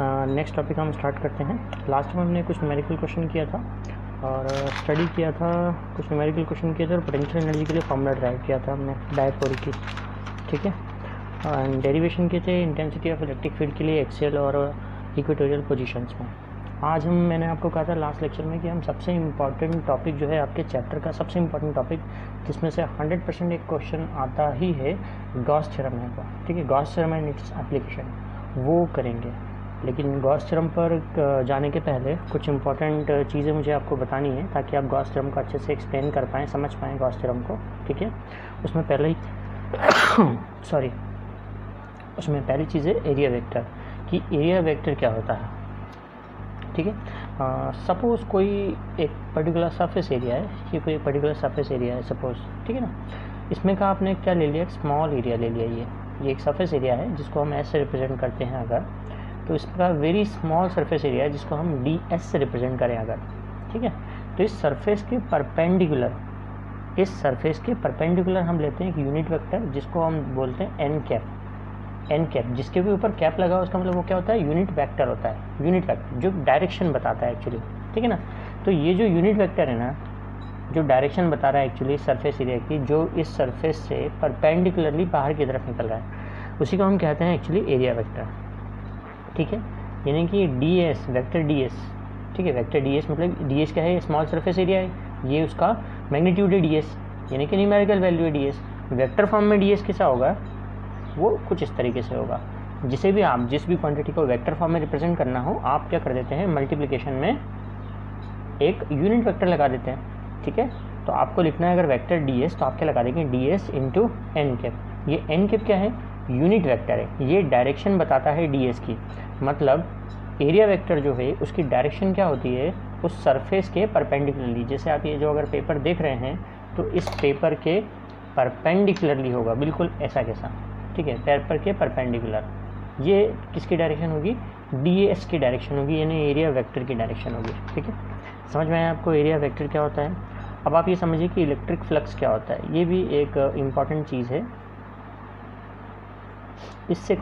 Next topic हम start करते हैं। लास्ट में हमने कुछ न्यूमेरिकल क्वेश्चन किया था और स्टडी किया था, कुछ न्यूमेरिकल क्वेश्चन किए थे और पोटेंशियल एनर्जी के लिए फॉर्मूला ड्राइव किया था हमने डायपोल की, ठीक है। एंड डेरिवेशन किए थे इंटेंसिटी ऑफ इलेक्ट्रिक फील्ड के लिए एक्सियल और इक्वेटोरियल पोजीशंस में। आज मैंने आपको कहा था लास्ट लेक्चर में कि हम सबसे इम्पॉर्टेंट टॉपिक जो है आपके चैप्टर का सबसे इम्पॉर्टेंट टॉपिक जिसमें से 100% एक क्वेश्चन आता ही है, गॉस थ्योरम है, ठीक है। Gauss theorem and its application वो करेंगे, लेकिन गॉस थ्योरम पर जाने के पहले कुछ इंपॉर्टेंट चीज़ें मुझे आपको बतानी है ताकि आप गॉस थ्योरम को अच्छे से एक्सप्लेन कर पाएँ, समझ पाएँ गॉस थ्योरम को, ठीक है। उसमें पहले ही उसमें पहली चीज़ है एरिया वेक्टर, कि एरिया वेक्टर क्या होता है, ठीक है। सपोज़ कोई एक पर्टिकुलर सरफेस एरिया है, ये कोई पर्टिकुलर सरफेस एरिया है सपोज़, ठीक है ना। इसमें का आपने क्या ले लिया, एक स्मॉल एरिया ले लिया, ये एक सरफेस एरिया है जिसको हम एस से रिप्रेजेंट करते हैं अगर, तो इसका वेरी स्मॉल सरफेस एरिया है जिसको हम डी एस से रिप्रेजेंट करें अगर, ठीक है। तो इस सरफेस के परपेंडिकुलर हम लेते हैं एक यूनिट वेक्टर जिसको हम बोलते हैं एन कैप, जिसके भी ऊपर कैप लगा उसका मतलब वो क्या होता है, यूनिट वेक्टर होता है, यूनिट वेक्टर जो डायरेक्शन बताता है एक्चुअली, ठीक है ना। तो ये जो यूनिट वेक्टर है ना, जो डायरेक्शन बता रहा है एक्चुअली सरफेस एरिया की, जो इस सरफेस से परपेंडिकुलरली बाहर की तरफ निकल रहा है, उसी को हम कहते हैं एक्चुअली एरिया वेक्टर, ठीक है। यानी कि D S vector D S, ठीक है। वेक्टर डी एस मतलब डी एस क्या है, स्मॉल सरफेस एरिया है, ये उसका मैग्नीट्यूड है डी एस, यानी कि न्यूमेरिकल वैल्यू है डी एस। वेक्टर फॉर्म में डी एस कैसा होगा, वो कुछ इस तरीके से होगा। जिसे भी आप जिस भी क्वांटिटी को वेक्टर फॉर्म में रिप्रेजेंट करना हो, आप क्या कर देते हैं, मल्टीप्लिकेशन में एक यूनिट वेक्टर लगा देते हैं, ठीक है। तो आपको लिखना है अगर वेक्टर डी एस, तो आप क्या लगा देंगे, D S into N cap. ये एन कैप क्या है, यूनिट वेक्टर है, ये डायरेक्शन बताता है डी एस की। मतलब एरिया वेक्टर जो है उसकी डायरेक्शन क्या होती है, उस सरफेस के परपेंडिकुलरली। जैसे आप ये जो अगर पेपर देख रहे हैं तो इस पेपर के परपेंडिकुलरली होगा, बिल्कुल ऐसा कैसा, ठीक है, पेपर के परपेंडिकुलर। ये किसकी डायरेक्शन होगी, डी एस की डायरेक्शन होगी, यानी एरिया वेक्टर की डायरेक्शन होगी, ठीक है। समझ में आया आपको एरिया वेक्टर क्या होता है। अब आप ये समझिए कि इलेक्ट्रिक फ्लक्स क्या होता है, ये भी एक इम्पॉर्टेंट चीज़ है, इससे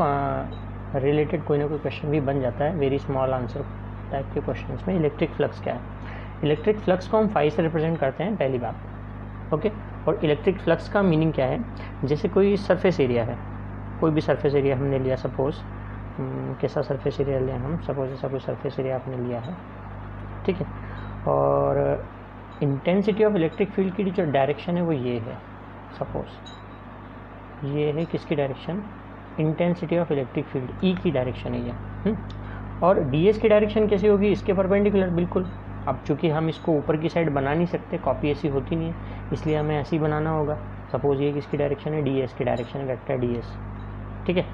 रिलेटेड कोई ना कोई क्वेश्चन भी बन जाता है, वेरी स्मॉल आंसर टाइप के क्वेश्चन में। इलेक्ट्रिक फ्लक्स क्या है, इलेक्ट्रिक फ्लक्स को हम फाई से रिप्रेजेंट करते हैं पहली बात, ओके। और इलेक्ट्रिक फ्लक्स का मीनिंग क्या है, जैसे कोई सरफेस एरिया है, कोई भी सरफेस एरिया हमने लिया, सपोज़ कैसा सरफेस एरिया लें हम, सपोज़ ऐसा कोई सरफेस एरिया आपने लिया है, ठीक है। और इंटेंसिटी ऑफ इलेक्ट्रिक फील्ड की जो डायरेक्शन है वो ये है, सपोज़ ये है किसकी direction, intensity of electric field E की डायरेक्शन है ये। और डी एस की डायरेक्शन कैसी होगी, इसके परपेंडिकुलर, बिल्कुल। अब चूँकि हम इसको ऊपर की साइड बना नहीं सकते, कॉपी ऐसी होती नहीं है, इसलिए हमें ऐसे ही बनाना होगा। सपोज़ ये किसकी डायरेक्शन है, डी एस की डायरेक्शन है, वेक्टर डी एस, ठीक है।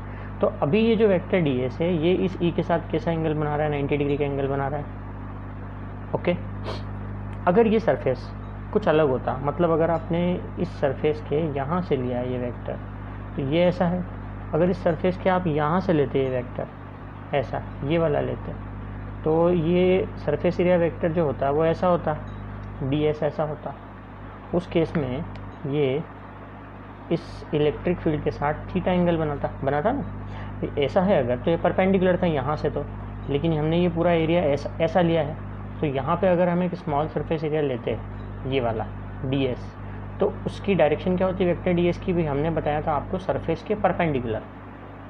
तो अभी ये जो वेक्टर डी एस है ये इस ई के साथ कैसा एंगल बना रहा है, 90 डिग्री का एंगल बना रहा है, ओके। अगर ये सरफेस कुछ अलग होता, मतलब अगर आपने इस सरफेस के यहाँ से लिया है ये वेक्टर, तो ये ऐसा है। अगर इस सरफेस के आप यहाँ से लेते ये वेक्टर, ऐसा ये वाला लेते, तो ये सरफेस एरिया वेक्टर जो होता है वो ऐसा होता, डी एस ऐसा होता। उस केस में ये इस इलेक्ट्रिक फील्ड के साथ थीटा एंगल बनाता ना, तो ऐसा है अगर, तो ये परपेंडिकुलर था यहाँ से, तो लेकिन हमने ये पूरा एरिया ऐसा लिया है, तो यहाँ पे अगर हम एक स्मॉल सरफेस एरिया लेते हैं ये वाला डी एस, तो उसकी डायरेक्शन क्या होती है वेक्टर डी एस की, भी हमने बताया था आपको, सरफेस के परपेंडिकुलर।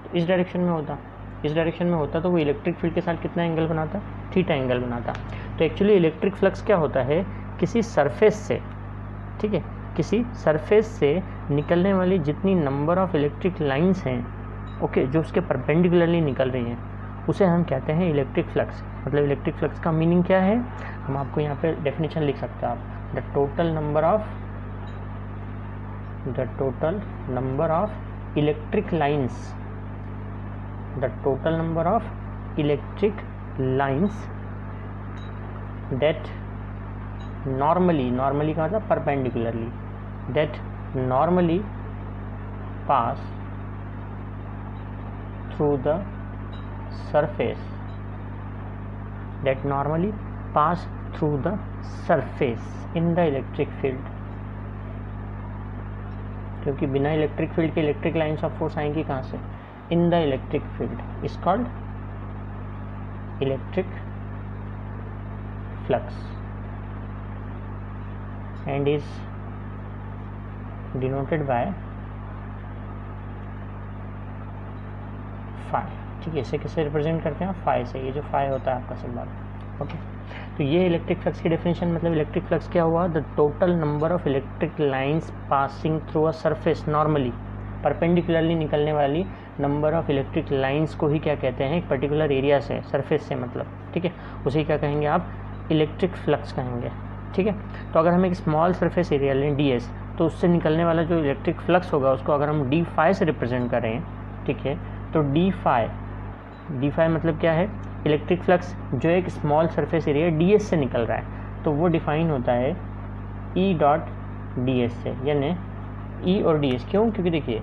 तो इस डायरेक्शन में होता तो वो इलेक्ट्रिक फील्ड के साथ कितना एंगल बनाता, थीटा एंगल बनाता। तो एक्चुअली इलेक्ट्रिक फ्लक्स क्या होता है, किसी सरफेस से, ठीक है, किसी सरफेस से निकलने वाली जितनी नंबर ऑफ इलेक्ट्रिक लाइंस हैं, ओके, जो उसके परपेंडिकुलरली निकल रही हैं, उसे हम कहते हैं इलेक्ट्रिक फ्लक्स। मतलब इलेक्ट्रिक फ्लक्स का मीनिंग क्या है, हम आपको यहाँ पे डेफिनेशन लिख सकते हैं आप, the total number of electric lines, the total number of electric lines that normally का था perpendicularly, that normally pass through the surface in the electric field। क्योंकि बिना इलेक्ट्रिक फील्ड के इलेक्ट्रिक लाइन्स ऑफ फोर्स आएंगी कहाँ से, in the electric field is called electric flux and is denoted by phi. ठीक है, इसे किससे रिप्रेजेंट करते हैं? फाई से। ये जो फाई होता है आपका सिंबल। ओके, तो ये इलेक्ट्रिक फ्लक्स की डेफिनेशन, मतलब इलेक्ट्रिक फ्लक्स क्या हुआ? The total number of electric lines passing through a surface normally, perpendicularly निकलने वाली नंबर ऑफ इलेक्ट्रिक लाइंस को ही क्या कहते हैं? एक पर्टिकुलर एरिया से, सरफेस से मतलब, ठीक है, उसे क्या कहेंगे आप? इलेक्ट्रिक फ्लक्स कहेंगे। ठीक है, तो अगर हम एक स्मॉल सरफेस एरिया लें ds, तो उससे निकलने वाला जो इलेक्ट्रिक फ्लक्स होगा उसको अगर हम d फाई से रिप्रेजेंट करें, ठीक है, तो d फाई मतलब क्या है? इलेक्ट्रिक फ्लक्स जो एक स्मॉल सरफेस एरिया ds से निकल रहा है, तो वो डिफाइन होता है E डॉट ds से, यानी E और ds। क्यों? क्योंकि देखिए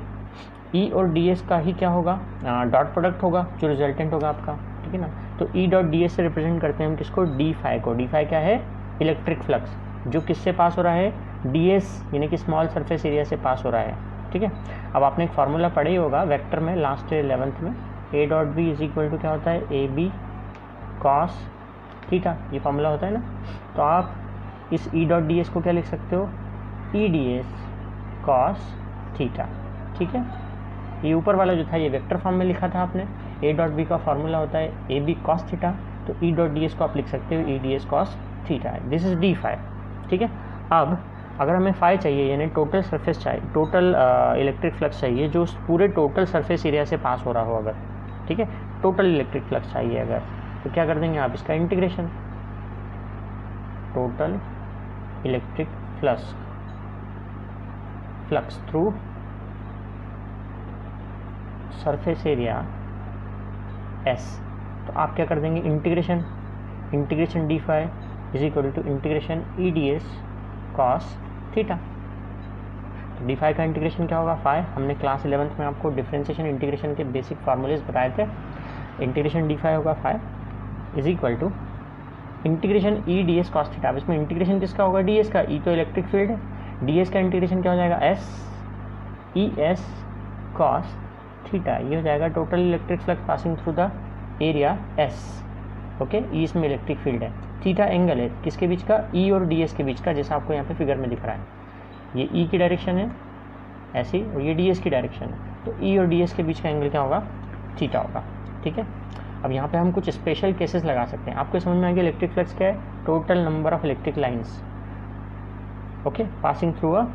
E और ds का ही क्या होगा? डॉट प्रोडक्ट होगा जो रिजल्टेंट होगा आपका, ठीक है ना। तो E डॉट ds से रिप्रेजेंट करते हैं हम किसको? d फाई को। d फाई क्या है? इलेक्ट्रिक फ्लक्स जो किससे पास हो रहा है? ds यानी कि स्मॉल सरफेस एरिया से पास हो रहा है। ठीक है, अब आपने एक फार्मूला पढ़ा ही होगा वेक्टर में, लास्ट 11th में, a dot B is equal to क्या होता है? ए बी कॉस थीटा, ये फार्मूला होता है ना। तो आप इस E डॉट ds को क्या लिख सकते हो? E ds cos theta. ठीक है, ये ऊपर वाला जो था ये वेक्टर फॉर्म में लिखा था आपने। a डॉट बी का फार्मूला होता है ए बी कॉस थीटा, तो E डॉट ds को आप लिख सकते हो E ds cos theta. This is d phi. ठीक है, अब अगर हमें फाई चाहिए यानी टोटल सरफेस चाहिए, टोटल इलेक्ट्रिक फ्लक्स चाहिए जो उस पूरे टोटल सरफेस एरिया से पास हो रहा हो अगर, ठीक है, टोटल इलेक्ट्रिक फ्लक्स चाहिए अगर, तो क्या कर देंगे आप? इसका integration, total electric flux through surface area S, तो आप क्या कर देंगे? Integration d phi is equal to integration E ds cos theta. तो डी फाई का इंटीग्रेशन क्या होगा? फाई। हमने क्लास 11th में आपको डिफरेंशिएशन इंटीग्रेशन के बेसिक फार्मूलेज बताए थे। इंटीग्रेशन डी फाई होगा phi is equal to integration E D S cos theta. अब इसमें इंटीग्रेशन किसका होगा? डी एस का। ई तो इलेक्ट्रिक फील्ड है, डी एस का इंटीग्रेशन क्या हो जाएगा? S E S cos theta. ये हो जाएगा total electric flux passing through the area S. Okay, E इसमें इलेक्ट्रिक फील्ड है, थीटा एंगल है किसके बीच का? ई और डी एस के बीच का, जैसा आपको यहाँ पे फिगर में दिख रहा है। ये ई की डायरेक्शन है ऐसी, और ये डी एस की डायरेक्शन है, तो ई और डी एस के बीच का एंगल क्या होगा? थीटा होगा। ठीक है, अब यहाँ पे हम कुछ स्पेशल केसेस लगा सकते हैं। आपको समझ में आ गया इलेक्ट्रिक फ्लक्स क्या है? Total number of electric lines, okay, passing through a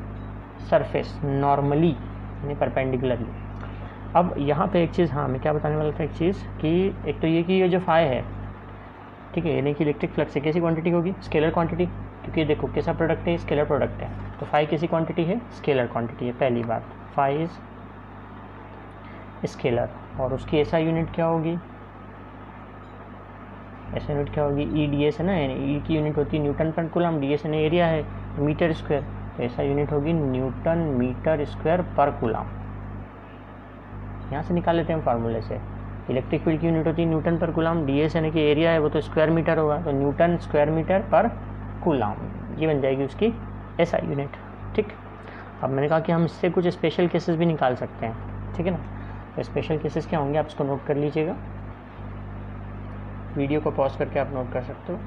surface normally यानी परपेंडिकुलरली। अब यहाँ पे एक चीज़, हाँ मैं क्या बताने वाला था, एक चीज़ कि एक तो ये कि ये जो फाई है, ठीक है, यानी कि इलेक्ट्रिक फ्लक्स है, कैसी क्वांटिटी होगी? स्केलर क्वांटिटी, क्योंकि देखो कैसा प्रोडक्ट है? स्केलर प्रोडक्ट है, तो फाई कैसी क्वांटिटी है? स्केलर क्वांटिटी है। पहली बात, फाई इज स्केलर, और उसकी ऐसा यूनिट क्या होगी? ऐसा यूनिट क्या होगी? ई डी एस है ना, यानी ई की यूनिट होती है न्यूटन पर कूलम, डी एस यानी एरिया है, मीटर स्क्वायर, तो ऐसा यूनिट होगी न्यूटन मीटर स्क्वायर पर कूलम। यहाँ से निकाल लेते हैं फार्मूले से। इलेक्ट्रिक फील्ड की यूनिट होती है न्यूटन पर कूलम, डी एस यानी कि एरिया है वो तो स्क्वायर मीटर होगा, तो न्यूटन स्क्वायर मीटर पर कूलम, ये बन जाएगी उसकी ऐसा यूनिट। ठीक, अब मैंने कहा कि हम इससे कुछ स्पेशल केसेस भी निकाल सकते हैं, ठीक है ना। तो स्पेशल केसेस क्या होंगे आप इसको नोट कर लीजिएगा, वीडियो को पॉज करके आप नोट कर सकते हो।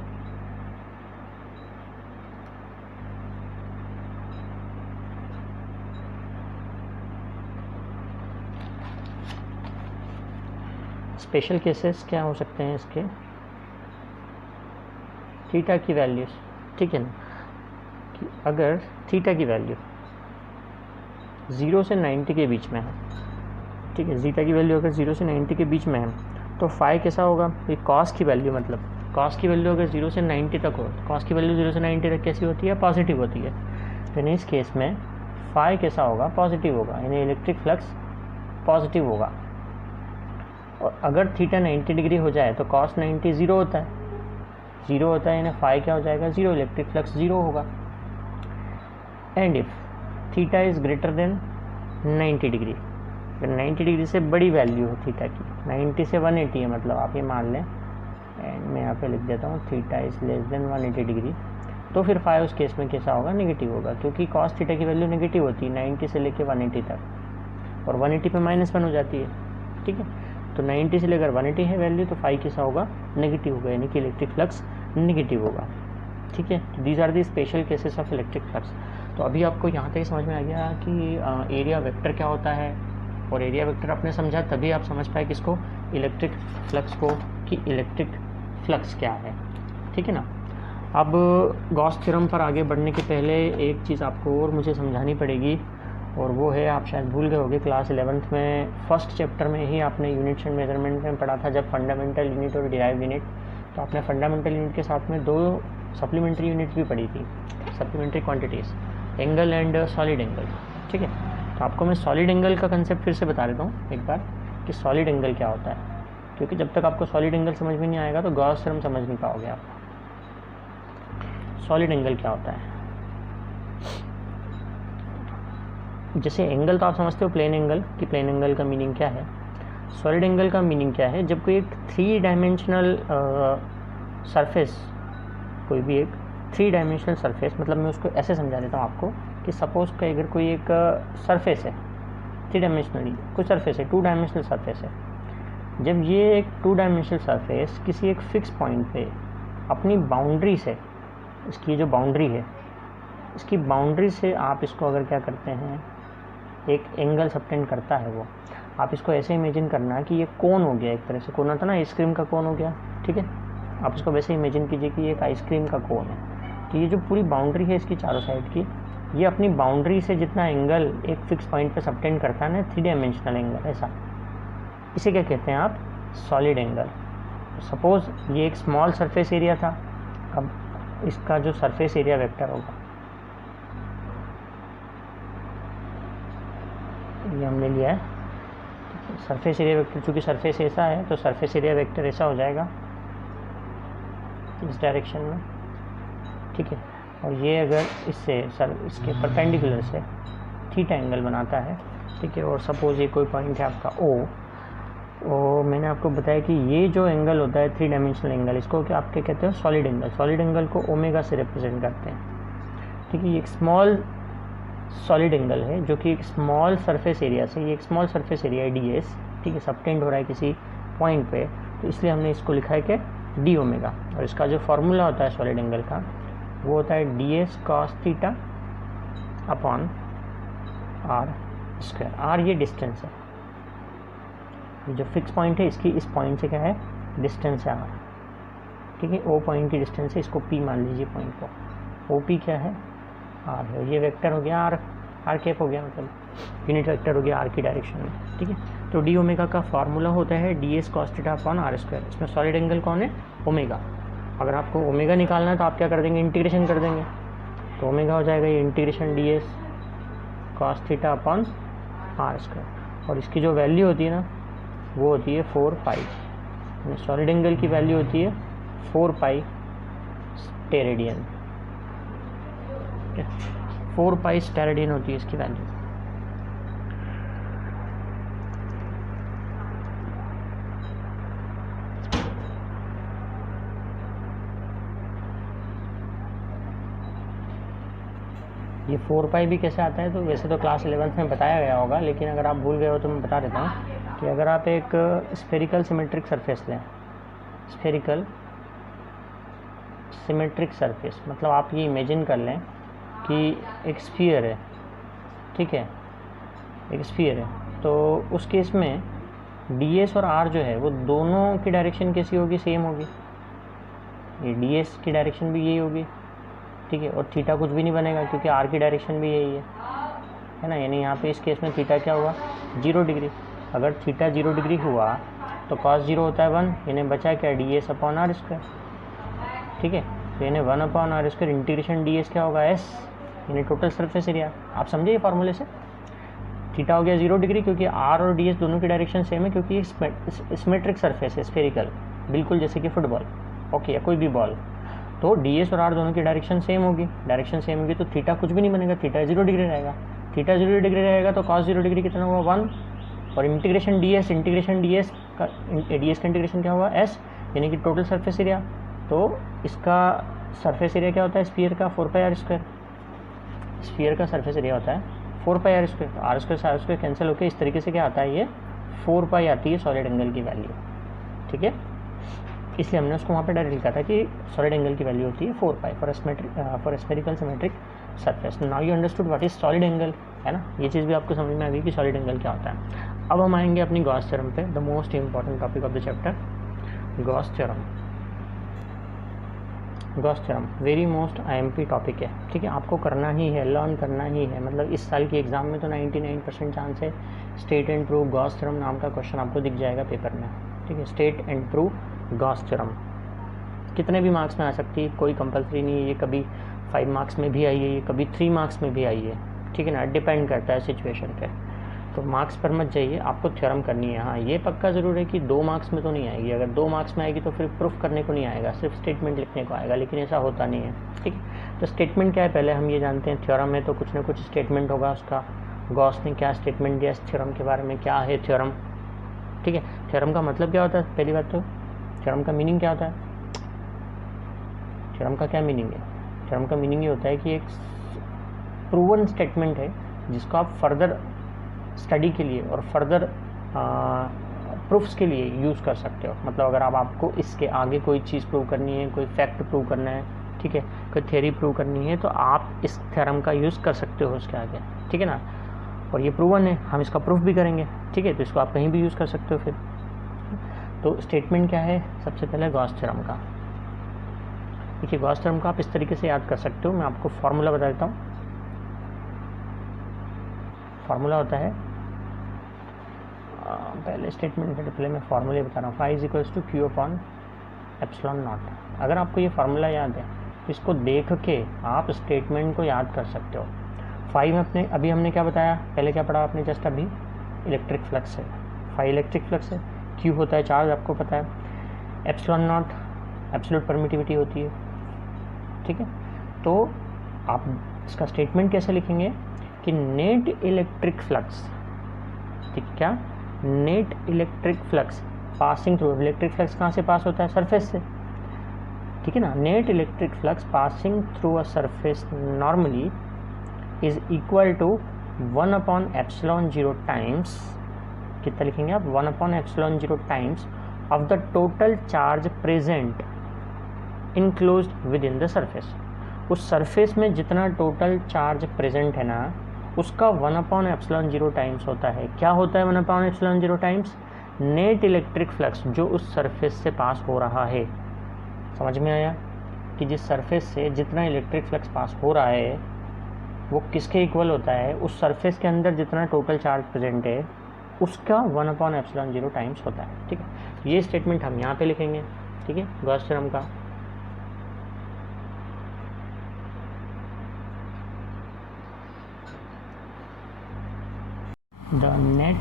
स्पेशल केसेस क्या हो सकते हैं इसके? थीटा की वैल्यूज, ठीक है ना, कि अगर थीटा की वैल्यू 0 से 90 के बीच में है, ठीक है, थीटा की वैल्यू अगर 0 से 90 के बीच में है, तो फाई कैसा होगा? ये कॉस की वैल्यू, मतलब कॉस की वैल्यू अगर 0 से 90 तक हो, तो कॉस की वैल्यू 0 से 90 तक कैसी होती है? पॉजिटिव होती है। तो इस केस में फाई कैसा होगा? पॉजिटिव होगा, यानी इलेक्ट्रिक फ्लक्स पॉजिटिव होगा। और अगर थीटा 90 डिग्री हो जाए तो कॉस 90 ज़ीरो होता है, ज़ीरो होता है, यानी फाई क्या हो जाएगा? ज़ीरो, इलेक्ट्रिक फ्लक्स ज़ीरो होगा। And if theta is greater than 90 degree, अगर 90 डिग्री से बड़ी वैल्यू हो थीटा की, 90 से 180 है मतलब आप ये मान लें, एंड मैं यहाँ पे लिख देता हूँ theta is less than 180 degree, तो फिर फाई उस केस में कैसा होगा? नेगेटिव होगा, क्योंकि कॉस थीटा की वैल्यू नेगेटिव होती है 90 से लेके 180 तक, और 180 पे -1 हो जाती है। ठीक है, तो 90 से लेकर 180 है वैल्यू, तो फाई कैसा होगा, नेगेटिव होगा, यानी कि इलेक्ट्रिक फ्लक्स नेगेटिव होगा। ठीक है, these are the special cases of electric flux. तो अभी आपको यहाँ तक समझ में आ गया कि एरिया वेक्टर क्या होता है, और एरिया वेक्टर आपने समझा तभी आप समझ पाए किसको, इलेक्ट्रिक फ्लक्स को, कि इलेक्ट्रिक फ्लक्स क्या है। ठीक है ना। अब गॉस थ्योरम पर आगे बढ़ने के पहले एक चीज़ आपको और मुझे समझानी पड़ेगी, और वो है, आप शायद भूल गए होंगे क्लास 11th में फर्स्ट चैप्टर में ही आपने यूनिट्स एंड मेजरमेंट में पढ़ा था, जब फंडामेंटल यूनिट और डिराइव यूनिट, तो आपने फंडामेंटल यूनिट के साथ में 2 सप्लीमेंट्री यूनिट्स भी पढ़ी थी, supplementary quantities, angle and solid angle. ठीक है, तो आपको मैं सॉलिड एंगल का कंसेप्ट फिर से बता देता हूँ एक बार, कि सॉलिड एंगल क्या होता है, क्योंकि जब तक आपको सॉलिड एंगल समझ में नहीं आएगा तो गॉस थ्योरम समझ नहीं पाओगे आप। सॉलिड एंगल क्या होता है, जैसे एंगल तो आप समझते हो प्लेन एंगल, कि प्लेन एंगल का मीनिंग क्या है। सॉलिड एंगल का मीनिंग क्या है, जब कोई एक 3 डायमेंशनल सरफेस, कोई भी एक 3 डायमेंशनल सरफेस, मतलब मैं उसको ऐसे समझा देता हूँ आपको, कि सपोज़ का अगर कोई एक सरफेस है 3 डायमेंशनली, कोई सरफेस है 2 डायमेंशनल सरफेस है, जब ये एक 2 डायमेंशनल सरफेस किसी एक फिक्स पॉइंट पे अपनी बाउंड्री से, इसकी जो बाउंड्री है, इसकी बाउंड्री से आप इसको अगर क्या करते हैं, एक एंगल सबटेंड करता है, वो आप इसको ऐसे इमेजिन करना कि ये कोन हो गया, एक तरह से कोन होता ना, आइसक्रीम का कोन हो गया। ठीक है, आप इसको वैसे इमेजिन कीजिए कि ये एक आइसक्रीम का कोन है, कि ये जो पूरी बाउंड्री है इसकी चारों साइड की, ये अपनी बाउंड्री से जितना एंगल एक फिक्स पॉइंट पे सबटेंड करता है ना, 3 डायमेंशनल एंगल, ऐसा, इसे क्या कहते हैं आप, सॉलिड एंगल। सपोज़ ये एक स्मॉल सरफेस एरिया था, अब इसका जो सरफेस एरिया वेक्टर होगा, ये हमने लिया है सरफेस एरिया वेक्टर, चूँकि सरफेस ऐसा है तो सरफेस एरिया वेक्टर ऐसा हो जाएगा इस डायरेक्शन में। ठीक है, और ये अगर इससे इसके परपेंडिकुलर से थीटा एंगल बनाता है। ठीक है, और सपोज़ ये कोई पॉइंट है आपका ओ, मैंने आपको बताया कि ये जो एंगल होता है 3 डायमेंशनल एंगल, इसको क्या आप क्या कहते हो, सॉलिड एंगल। सॉलिड एंगल को ओमेगा से रिप्रेजेंट करते हैं। ठीक है, ये एक स्मॉल सॉलिड एंगल है जो कि एक स्मॉल सरफेस एरिया से, ये एक स्मॉल सरफेस एरिया है ds, ठीक है, सबटेंड हो रहा है किसी पॉइंट पे, तो इसलिए हमने इसको लिखा है कि डी ओमेगा, और इसका जो फार्मूला होता है सॉलिड एंगल का, वो होता है ds cos theta upon R square. R ये डिस्टेंस है, ये जो फिक्स पॉइंट है इसकी इस पॉइंट से क्या है, डिस्टेंस है आर। ठीक है, ओ पॉइंट की डिस्टेंस है, इसको पी मान लीजिए पॉइंट को, ओ पी क्या है, आर है, ये वेक्टर हो गया आर कैप हो गया, मतलब यूनिट वेक्टर हो गया आर की डायरेक्शन में। ठीक है, तो डी ओमेगा का फार्मूला होता है ds cos theta upon R square. इसमें सॉलिड एंगल कौन है, ओमेगा। अगर आपको ओमेगा निकालना है तो आप क्या कर देंगे, इंटीग्रेशन कर देंगे, तो ओमेगा हो जाएगा ये integration ds cos theta upon R square, और इसकी जो वैल्यू होती है ना, वो होती है 4 पाई। सॉलिड एंगल की वैल्यू होती है 4 पाई स्टेरेडियन, 4 पाई स्टेरेडियन होती है इसकी वैल्यू। ये 4 पाई भी कैसे आता है, तो वैसे तो क्लास 11th में बताया गया होगा, लेकिन अगर आप भूल गए हो तो मैं बता देता हूँ कि अगर आप एक स्फेरिकल सिमेट्रिक सरफेस लें, स्फेरिकल सिमेट्रिक सरफेस, मतलब आप ये इमेजिन कर लें कि एक स्फीयर है। ठीक है, एक स्फीयर है, तो उस केस में ds और r जो है वो दोनों की डायरेक्शन कैसी होगी, सेम होगी। ये ds की डायरेक्शन भी यही होगी। ठीक है, और थीटा कुछ भी नहीं बनेगा क्योंकि r की डायरेक्शन भी यही है ना, यानी यहाँ पे इस केस में थीटा क्या हुआ, 0 डिग्री। अगर थीटा 0 डिग्री हुआ तो cos 0 होता है 1, यानी बचा क्या, ds अपॉन आर स्क्वायर। ठीक है, तो यानी 1 upon R square integration ds क्या होगा, s, यानी टोटल सरफेस एरिया। आप समझे ये फार्मूले से, थीटा हो गया 0 डिग्री क्योंकि r और ds दोनों की डायरेक्शन सेम है, क्योंकि ये सिमेट्रिक सरफेस है, स्फेरिकल, बिल्कुल जैसे कि फुटबॉल, ओके, या कोई भी बॉल। तो ds और r दोनों की डायरेक्शन सेम होगी, तो थीटा कुछ भी नहीं बनेगा, थीटा 0 डिग्री रहेगा। थीटा 0 डिग्री रहेगा तो cos 0 डिग्री कितना हुआ, 1, और इंटीग्रेशन ds का इंटीग्रेशन क्या हुआ, s, यानी कि टोटल सरफेस एरिया। तो इसका सरफेस एरिया क्या होता है स्फीयर का, 4 पाई आर स्क्वायर। स्फीयर का सरफेस एरिया होता है 4 पाई आर स्क्वायर। आर स्क्वायर से आर स्क्वायर कैंसिल होकर इस तरीके से क्या आता है, ये 4 पाई आती है सॉलिड एंगल की वैल्यू, ठीक है, इसलिए हमने उसको वहाँ पे डायरेक्ट लिखा था कि सॉलिड एंगल की वैल्यू होती है 4 pi for spherical symmetric surface. Now you understood what is solid angle, है ना, ये चीज़ भी आपको समझ में आ गई कि सॉलिड एंगल क्या होता है। अब हम आएंगे अपनी गॉस थ्योरम पे, the most important topic of the chapter, Gauss theorem. Gauss theorem very most IMP topic है, ठीक है, आपको करना ही है, लर्न करना ही है। मतलब इस साल के एग्जाम में तो 99% चांस है state and prove Gauss theorem नाम का क्वेश्चन आपको दिख जाएगा पेपर में, ठीक है, state and prove Gauss theorem. कितने भी मार्क्स में आ सकती है, कोई कंपलसरी नहीं है, ये कभी 5 मार्क्स में भी आई है, ये कभी 3 मार्क्स में भी आई है, ठीक है ना, डिपेंड करता है सिचुएशन पे। तो मार्क्स पर मत जाइए, आपको थ्योरम करनी है। हाँ, ये पक्का ज़रूर है कि 2 मार्क्स में तो नहीं आएगी, अगर 2 मार्क्स में आएगी तो फिर प्रूफ करने को नहीं आएगा, सिर्फ स्टेटमेंट लिखने को आएगा, लेकिन ऐसा होता नहीं है, ठीक है। तो स्टेटमेंट क्या है पहले हम ये जानते हैं, थ्योरम है तो कुछ ना कुछ स्टेटमेंट होगा उसका। गॉस ने क्या स्टेटमेंट दिया इस थ्योरम के बारे में, क्या है थ्योरम, ठीक है। थ्योरम का मतलब क्या होता है, पहली बात तो थ्योरम का मीनिंग क्या होता है, थ्योरम का क्या मीनिंग है, थ्योरम का मीनिंग ये होता है कि एक प्रूवन स्टेटमेंट है जिसको आप फर्दर स्टडी के लिए और फर्दर प्रूफ्स के लिए यूज़ कर सकते हो। मतलब अगर आपको इसके आगे कोई चीज़ प्रूव करनी है, कोई फैक्ट प्रूव करना है, ठीक है, कोई थ्योरी प्रूव करनी है, तो आप इस थ्योरम का यूज़ कर सकते हो उसके आगे, ठीक है ना। और ये प्रूवन है, हम इसका प्रूफ भी करेंगे, ठीक है, तो इसको आप कहीं भी यूज़ कर सकते हो फिर। तो स्टेटमेंट क्या है, सबसे पहले गॉस थ्योरम का। देखिए गॉस थ्योरम को आप इस तरीके से याद कर सकते हो, मैं आपको फार्मूला बता देता हूँ। फार्मूला होता है, पहले स्टेटमेंट से पहले मैं फार्मूले बता रहा हूँ, phi is equals to Q upon epsilon naught. अगर आपको ये फार्मूला याद है तो इसको देख के आप स्टेटमेंट को याद कर सकते हो। फाई में अपने अभी हमने क्या बताया, पहले क्या पढ़ा आपने जस्ट अभी, इलेक्ट्रिक फ्लक्स है, फाई इलेक्ट्रिक फ्लक्स है, क्यू होता है चार्ज, आपको पता है, एप्सिलॉन नॉट एब्सोल्यूट परमिटिविटी होती है, ठीक है। तो आप इसका स्टेटमेंट कैसे लिखेंगे कि नेट इलेक्ट्रिक फ्लक्स, ठीक, क्या net electric flux passing through, electric flux कहाँ से पास होता है, सरफेस से, ठीक है ना। Net electric flux passing through a surface normally is equal to 1 upon epsilon 0 times, कितना लिखेंगे आप, 1 upon epsilon 0 times of the total charge present enclosed within the surface. उस सरफेस में जितना टोटल चार्ज प्रेजेंट है ना, उसका 1 upon epsilon 0 times होता है। क्या होता है 1 upon epsilon 0 times, net electric flux जो उस सरफेस से पास हो रहा है। समझ में आया कि जिस सरफेस से जितना इलेक्ट्रिक फ्लक्स पास हो रहा है वो किसके इक्वल होता है, उस सरफेस के अंदर जितना टोटल चार्ज प्रेजेंट है उसका 1 अपॉन एप्सिलॉन 0 टाइम्स होता है, ठीक है। ये स्टेटमेंट हम यहाँ पे लिखेंगे, ठीक है, गॉस थ्योरम का। The net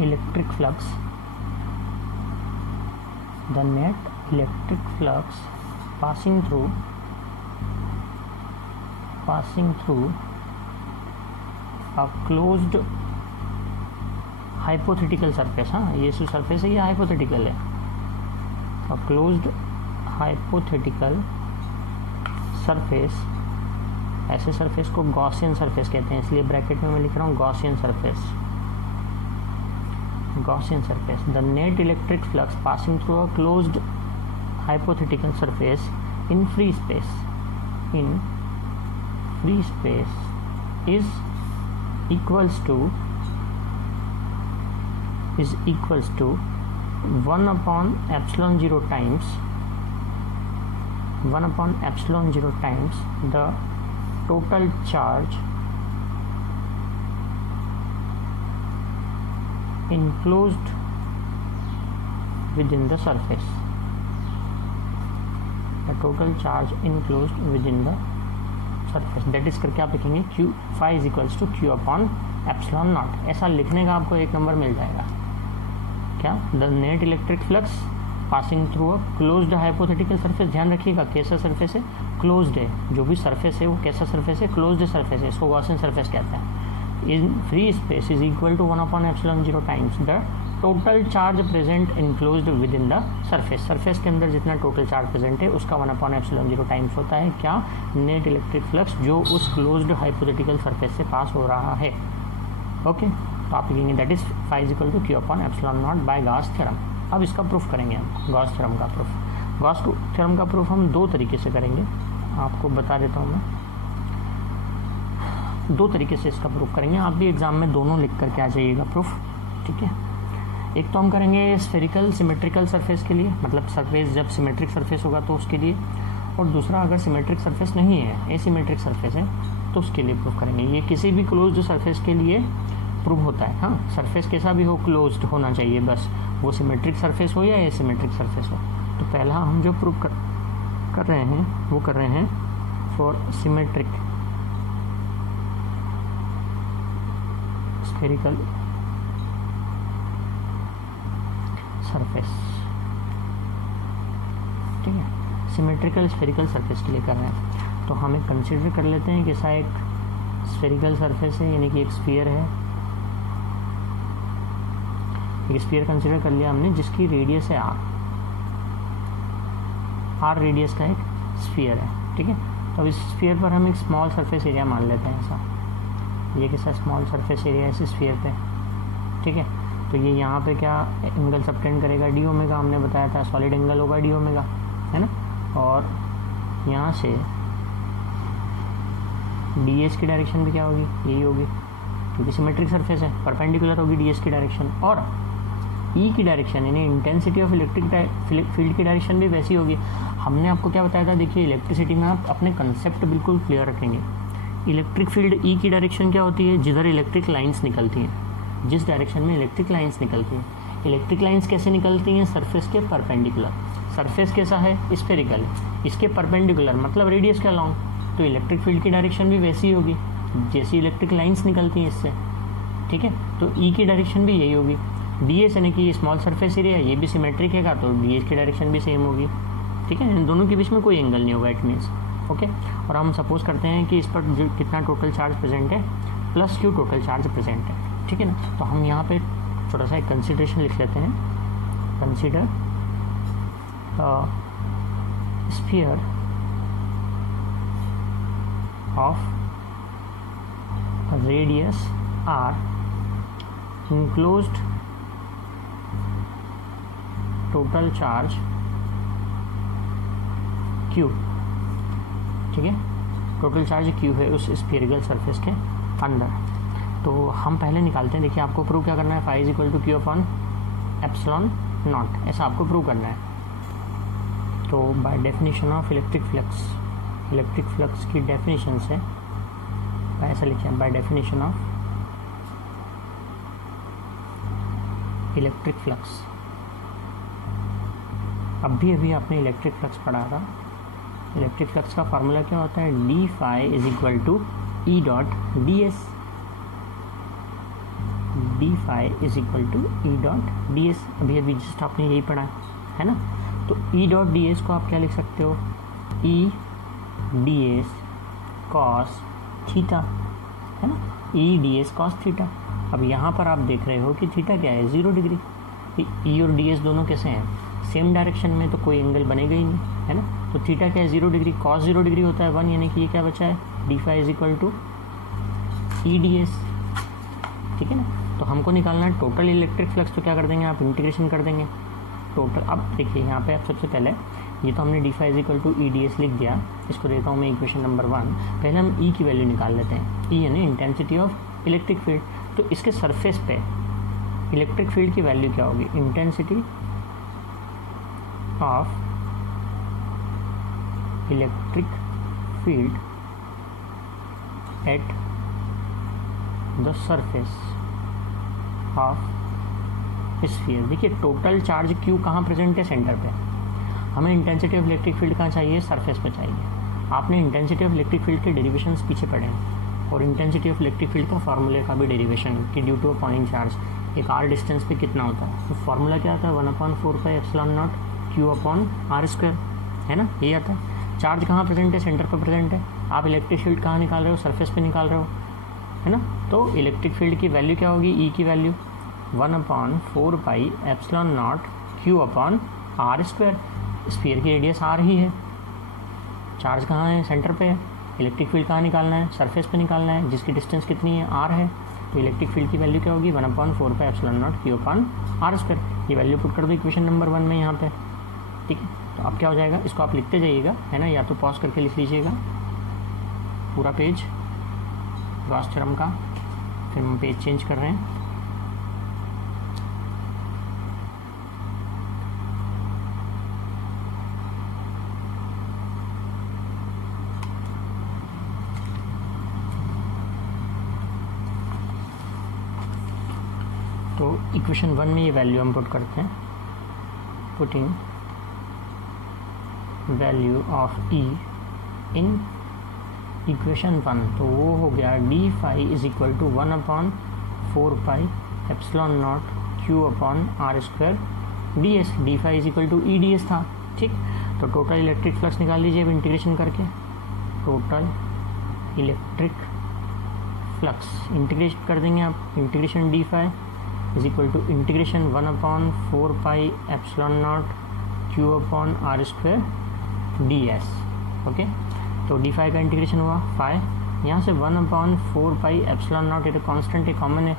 electric flux passing through a closed hypothetical surface, हाँ ये जो सरफेस है ये हाइपोथेटिकल है, a closed hypothetical surface, ऐसे सरफेस को गॉसियन सरफेस कहते हैं, इसलिए ब्रैकेट में मैं लिख रहा हूँ Gaussian surface, Gaussian surface. The net electric flux passing through a closed hypothetical surface in free space is equals to 1 upon epsilon 0 times the total charge enclosed within the surface, the total charge enclosed within the surface, that is करके आप लिखेंगे q phi is equals to q upon epsilon naught। ऐसा लिखने का आपको 1 number मिल जाएगा। क्या, the net electric flux passing through a closed hypothetical surface, ध्यान रखिएगा कैसा सरफेस है, क्लोज्ड है, जो भी सरफेस है वो कैसा सरफेस है, क्लोज्ड सरफेस है, इसको गॉसियन सरफेस कहते हैं। In free space is equal to 1 upon epsilon 0 times the total charge present enclosed within the surface, surface के अंदर जितना टोटल चार्ज प्रेजेंट है उसका 1 अपॉन एप्सिलॉन 0 टाइम्स होता है। क्या, नेट इलेक्ट्रिक फ्लक्स जो उस क्लोज्ड हाइपोथेटिकल सरफेस से पास हो रहा है। ओके, तो आप लिखेंगे that is phi is equal to Q upon epsilon naught by Gauss theorem. अब इसका प्रूफ करेंगे हम, गॉस थ्योरम का प्रूफ। गॉस थ्योरम का प्रूफ हम दो तरीके से करेंगे, आपको बता देता हूँ मैं। दो तरीके से इसका प्रूफ करेंगे, आप भी एग्जाम में दोनों लिख करके आ जाइएगा प्रूफ, ठीक है। एक तो हम करेंगे स्फेरिकल सिमेट्रिकल सरफेस के लिए, मतलब सरफेस जब सिमेट्रिक सरफेस होगा तो उसके लिए, और दूसरा अगर सिमेट्रिक सरफेस नहीं है, एसिमेट्रिक सरफेस है, तो उसके लिए प्रूफ करेंगे। ये किसी भी क्लोज्ड सरफेस के लिए प्रूफ होता है। हाँ, सरफेस कैसा भी हो क्लोज्ड होना चाहिए, बस वो सिमेट्रिक सरफेस हो या एसिमेट्रिक सरफेस हो। तो पहला हम जो प्रूफ कर रहे हैं वो कर रहे हैं फॉर सिमेट्रिक स्फेरिकल सरफेस, ठीक है, सिमेट्रिकल स्फेरिकल सरफेस के लिए कर रहे हैं। तो हम एक कंसिडर कर लेते हैं कि ऐसा एक स्फेरिकल सरफेस है, यानी कि एक स्फीयर है, एक स्फीयर कंसिडर कर लिया हमने जिसकी रेडियस है आर रेडियस का एक स्फीयर है, ठीक है। तो अब इस स्फीयर पर हम एक स्मॉल सरफेस एरिया मान लेते हैं, ऐसा ये कैसा स्मॉल सरफेस एरिया है इस स्फीयर पे, ठीक है। तो ये यहाँ पे क्या एंगल सबटेंड करेगा, डी ओमेगा, हमने बताया था सॉलिड एंगल होगा डी ओमेगा, है ना। और यहाँ से डी एस की डायरेक्शन भी क्या होगी, यही होगी, क्योंकि सिमेट्रिक सरफेस है, परपेंडिकुलर होगी डी एस की डायरेक्शन। और ई की डायरेक्शन यानी इंटेंसिटी ऑफ इलेक्ट्रिक फील्ड की डायरेक्शन भी वैसी होगी। हमने आपको क्या बताया था, देखिए इलेक्ट्रिसिटी में आप अपने कंसेप्ट बिल्कुल क्लियर रखेंगे। इलेक्ट्रिक फील्ड ई की डायरेक्शन क्या होती है, जिधर इलेक्ट्रिक लाइंस निकलती हैं, जिस डायरेक्शन में इलेक्ट्रिक लाइंस निकलती हैं। इलेक्ट्रिक लाइंस कैसे निकलती हैं, सरफेस के परपेंडिकुलर। सरफेस कैसा है, स्फेरिकल, इसके परपेंडिकुलर मतलब रेडियस के अलॉन्ग। तो इलेक्ट्रिक फील्ड की डायरेक्शन भी वैसी ही होगी जैसी इलेक्ट्रिक लाइंस निकलती हैं इससे, ठीक है। तो ई की डायरेक्शन भी यही होगी। डी एस यानी कि ये स्मॉल सरफेस एरिया, ये भी सिमेट्रिक है, तो डी एस की डायरेक्शन भी सेम होगी, ठीक है। इन दोनों के बीच में कोई एंगल नहीं होगा, इट मीन्स, ओके। और हम सपोज करते हैं कि इस पर जो कितना टोटल चार्ज प्रेजेंट है, plus Q total charge present है, ठीक है ना। तो हम यहाँ पे छोटा सा एक कंसिडरेशन लिख लेते हैं, consider sphere of radius R enclosed total charge Q, ठीक है, टोटल चार्ज Q है उस स्फीयरिकल सरफेस के अंदर। तो हम पहले निकालते हैं, देखिए आपको प्रूव क्या करना है, phi is equal to Q upon epsilon naught, ऐसा आपको प्रूव करना है। तो by definition of electric flux की डेफिनेशन से ऐसा लिखिए, by definition of electric flux. अभी आपने इलेक्ट्रिक फ्लक्स पढ़ा था। इलेक्ट्रिक फ्लक्स का फार्मूला क्या होता है, D phi is equal to E dot D S. D phi is equal to E dot D S, अभी जस्ट आपने यही पढ़ा है ना। तो ई डॉट डी एस को आप क्या लिख सकते हो, E D S cos theta, है ना, E D S cos theta. अब यहाँ पर आप देख रहे हो कि थीटा क्या है, 0 डिग्री। ई और डी एस दोनों कैसे हैं, सेम डायरेक्शन में, तो कोई एंगल बनेगा ही नहीं, है ना। तो थीटा क्या है, 0 डिग्री, कॉस 0 डिग्री होता है 1, यानी कि ये क्या बचा है, D phi is equal to E D S, ठीक है ना। तो हमको निकालना है टोटल इलेक्ट्रिक फ्लक्स, तो क्या कर देंगे आप, इंटीग्रेशन कर देंगे टोटल। अब देखिए यहाँ पे आप सबसे पहले ये तो हमने D phi is equal to E D S लिख दिया, इसको देता हूँ मैं इक्वेशन नंबर 1। पहले हम ई की वैल्यू निकाल लेते हैं, ई यानी इंटेंसिटी ऑफ इलेक्ट्रिक फील्ड। तो इसके सरफेस पे इलेक्ट्रिक फील्ड की वैल्यू क्या होगी, intensity of electric field at the surface of sphere. देखिए टोटल चार्ज Q कहाँ प्रेजेंट है, सेंटर पे। हमें इंटेंसिटी ऑफ इलेक्ट्रिक फील्ड कहाँ चाहिए, सरफेस पे चाहिए। आपने इंटेंसिटी ऑफ इलेक्ट्रिक फील्ड के डेरिवेशंस पीछे पढ़े हैं, और इंटेंसिटी ऑफ इलेक्ट्रिक फील्ड का फार्मूले का भी डेरिवेशन कि due to a point charge एक आर डिस्टेंस पे कितना होता है। तो फार्मूला क्या आता है, 1/4 pi epsilon naught Q upon R square, है ना, ये आता है। चार्ज कहाँ प्रेजेंट है, सेंटर पर प्रेजेंट है। आप इलेक्ट्रिक फील्ड कहाँ निकाल रहे हो, सरफेस पे निकाल रहे हो, है ना। तो इलेक्ट्रिक फील्ड की वैल्यू क्या होगी, ई की value 1/4 pi epsilon naught Q upon R square. Sphere की रेडियस आर ही है, चार्ज कहाँ है, सेंटर पे है। इलेक्ट्रिक फील्ड कहाँ निकालना है, सरफेस पे निकालना है, जिसकी डिस्टेंस कितनी है, आर है। तो इलेक्ट्रिक फील्ड की वैल्यू क्या होगी 1/4πε0 ये वैल्यू पुट कर दो इक्वेशन नंबर 1 में यहाँ पे, ठीक है। तो अब क्या हो जाएगा, इसको आप लिखते जाइएगा, है ना, या तो पॉज करके लिख लीजिएगा पूरा पेज गॉस थ्योरम का, फिर हम पेज चेंज कर रहे हैं। तो इक्वेशन 1 में ये वैल्यू हम पुट करते हैं, putting value of E in equation 1, तो वो हो गया d phi is equal to 1/4πε0 Q/r² ds, d phi is equal to E D S था, ठीक। तो टोटल इलेक्ट्रिक फ्लक्स निकाल लीजिए अब इंटीग्रेशन करके, टोटल इलेक्ट्रिक फ्लक्स इंटीग्रेट कर देंगे आप, integration d phi is equal to integration 1/4πε0 Q/r² ds, okay. तो डी फाई का इंटीग्रेशन हुआ फाई, यहाँ से 1/4πε0 ये तो कॉन्स्टेंट है, कॉमन है,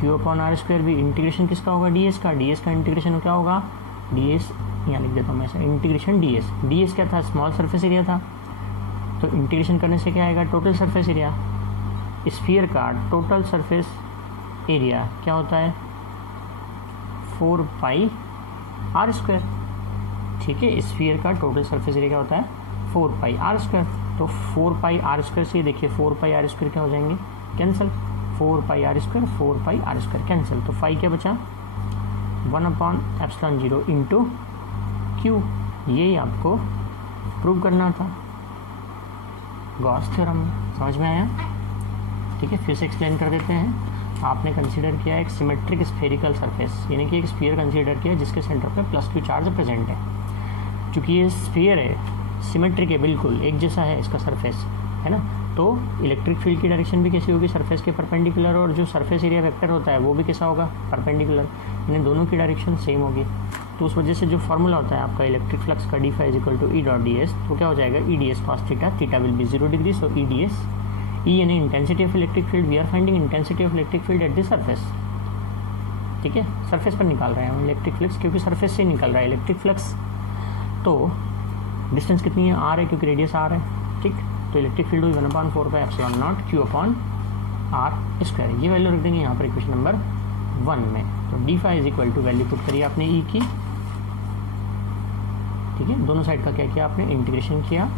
Q/r² भी इंटीग्रेशन किसका होगा ds का, ds का इंटीग्रेशन क्या होगा, ds यहाँ लिख देता हूँ मैं ऐसा, इंटीग्रेशन ds क्या था, स्मॉल सरफेस एरिया था, तो इंटीग्रेशन करने से क्या आएगा, टोटल सरफेस एरिया, स्फीयर का टोटल सरफेस एरिया क्या होता है 4πr², ठीक है। स्फीयर का टोटल सरफेस एरिया क्या होता है 4πr², तो 4πr² से देखिए 4πr² क्या हो जाएंगे, कैंसिल, 4πr² कैंसिल, तो फाई क्या बचा 1/ε0 इंटू क्यू, यही आपको प्रूव करना था गॉस थ्योरम में, समझ में आया, ठीक है। फिर से एक्सप्लेन कर देते हैं। आपने कंसीडर किया एक सिमेट्रिक स्फेरिकल सरफेस, यानी कि एक स्फीयर कंसीडर किया जिसके सेंटर पे +Q चार्ज प्रेजेंट है, क्योंकि ये स्फीयर है, सिमेट्रिक है, बिल्कुल एक जैसा है इसका सरफेस, है ना। तो इलेक्ट्रिक फील्ड की डायरेक्शन भी कैसी होगी, सरफेस के परपेंडिकुलर, और जो सरफेस एरिया वेक्टर होता है वो भी कैसा होगा, परपेंडिकुलर, यानी दोनों की डायरेक्शन सेम होगी। तो उस वजह से जो फॉर्मूला होता है आपका इलेक्ट्रिक फ्लक्स का d phi is equal to E dot ds, तो क्या हो जाएगा E ds cos theta will be 0 degree, so E ds, E यानी intensity of electric field, we are finding intensity of electric field at the surface, ठीक है, surface पर निकाल रहे हैं हम इलेक्ट्रिक फ्लक्स, क्योंकि सरफेस से निकल रहा है इलेक्ट्रिक फ्लक्स। तो डिस्टेंस कितनी है, r है, क्योंकि रेडियस r है, ठीक। तो इलेक्ट्रिक फील्ड हुई 1/4πε0 Q/r², ये वैल्यू रख देंगे यहाँ पर इक्वेशन नंबर 1 में। तो d phi is equal to value put करिए आपने E की, ठीक है, दोनों साइड का क्या किया आपने, इंटीग्रेशन किया,